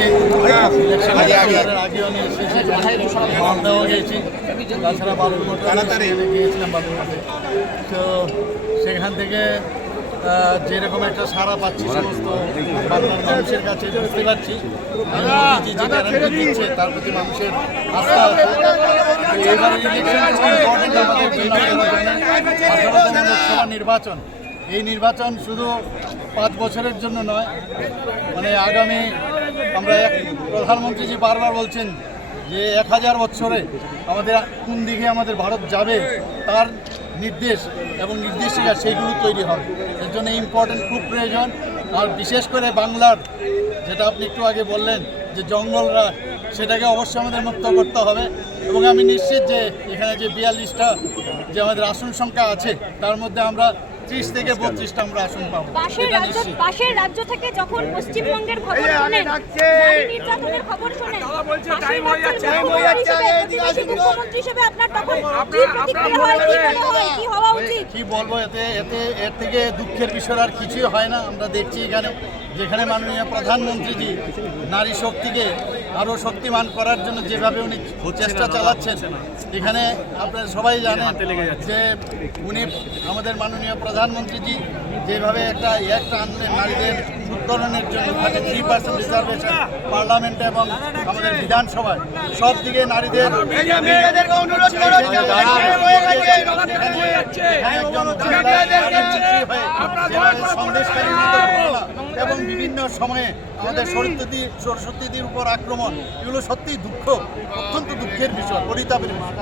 এসেছি আগে গিয়েছি তাছাড়া গিয়েছিলাম তো সেখান থেকে যেরকম একটা সারা পাচ্ছি সমস্ত বাংলার মানুষের কাছে বুঝতে পারছি। আর যে গ্যারান্টি দিচ্ছে তার প্রতি মানুষের আস্থা আছে। এবারে ইলেকশন লোকসভা নির্বাচন। এই নির্বাচন শুধু পাঁচ বছরের জন্য নয় মানে আগামী আমরা এক প্রধানমন্ত্রী যে বারবার বলছেন যে এক হাজার বছরে আমাদের কোন দিকে আমাদের ভারত যাবে, তার নির্দেশ এবং নির্দেশিকা সেইগুলো তৈরি হবে। এর জন্য ইম্পর্টেন্ট খুব প্রয়োজন। আর বিশেষ করে বাংলার, যেটা আপনি একটু আগে বললেন যে জঙ্গলরা, সেটাকে অবশ্যই আমাদের মুক্ত করতে হবে। এবং আমি নিশ্চিত যে এখানে যে বিয়াল্লিশটা যে আমাদের আসন সংখ্যা আছে, তার মধ্যে আমরা ত্রিশ থেকে বত্রিশটা আমরা আসন পাবো। পাশের রাজ্য পাশের রাজ্য থেকে যখন পশ্চিমবঙ্গের খবর শোনেন নারী নির্যাতনের খবর শোনেন পাশের রাজ্যের মুখ্যমন্ত্রী মুখ্যমন্ত্রী হিসেবে আপনার তখন কি প্রতিক্রিয়া হয় কি মনে হয় কি হওয়া উচিত? কি বলব এতে এতে এর থেকে দুঃখের বিষয় আর কিছুই হয় না। আমরা দেখছি এখানে যেখানে মাননীয় প্রধানমন্ত্রীজি নারী শক্তিকে আরও শক্তিমান করার জন্য যেভাবে উনি চেষ্টা চালাচ্ছেন এখানে আপনারা সবাই জানেন যে উনি আমাদের মাননীয় প্রধানমন্ত্রীজি যেভাবে একটা একটা আনলেন নারীদের উত্তরণের জন্য থার্টি থ্রি পার্সেন্ট রিজার্ভেশন পার্লামেন্টে এবং আমাদের বিধানসভায়। সব দিকে নারীদের এবং বিভিন্ন সময়ে আমাদের সরস্বতী সরস্বতীদের উপর আক্রমণ এগুলো সত্যিই দুঃখ অত্যন্ত দুঃখের বিষয় পরিতাপের বিষয়।